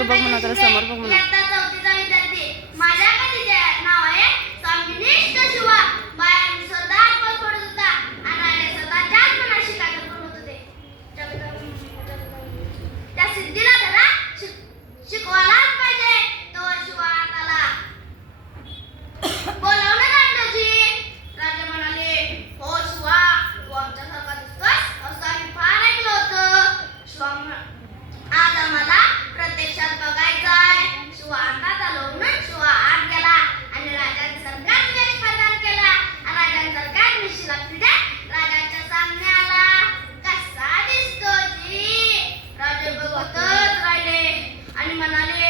समोर बघ म्हणा तर समोर बघ म्हणा. माझ्या नाव आहे सतत राहिले आणि म्हणाले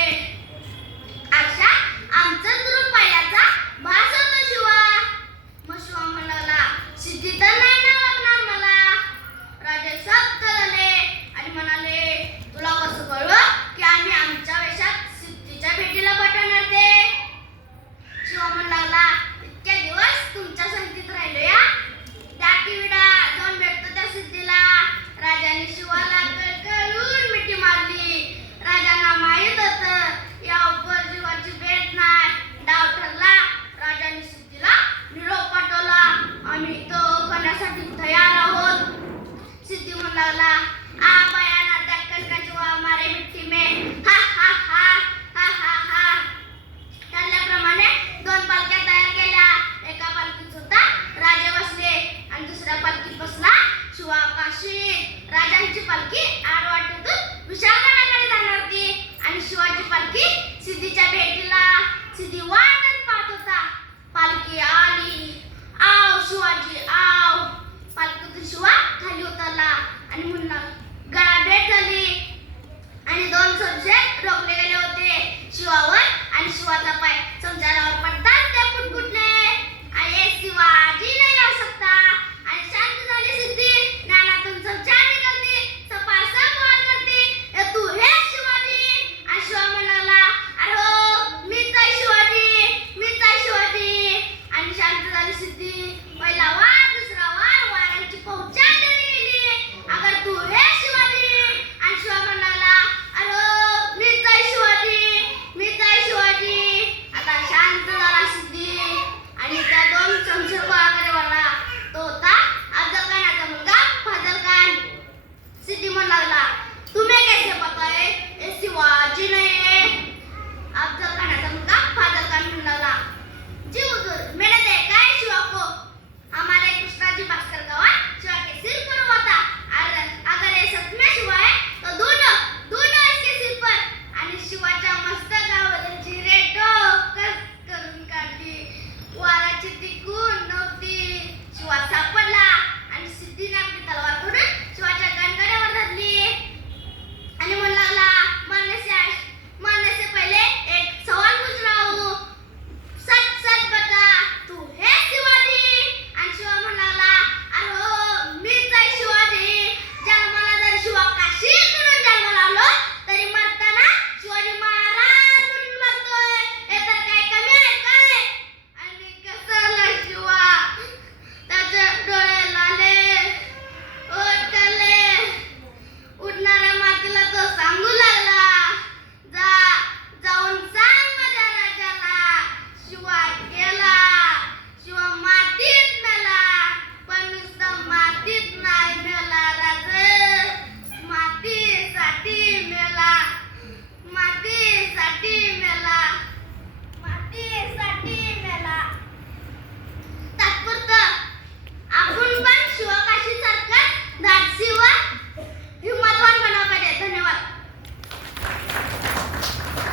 वाला आ बया ना दक्कन का जो हमारे मिट्टी में हा हा हा हा हा हा. ठरल्याप्रमाणे दोन पालख्या तयार केल्या. एका पालखीत होता राजे बसले आणि दुसऱ्या पालखीत बसला शिवाकाशी राजांची पालखी आड वाटेतून विशालगडाकडे जाणार होती. आणि शिवाची पालखी सिद्धीच्या भेटीला सिद्धी वाटत पाहत होता. पालखी आली. आव शिवाजी आणि मुन्ना गाळाभेट झाली. आणि दोन सब्जेक्ट रोखले गेले होते. शिवावर आणि शिवाचा पाय. लागला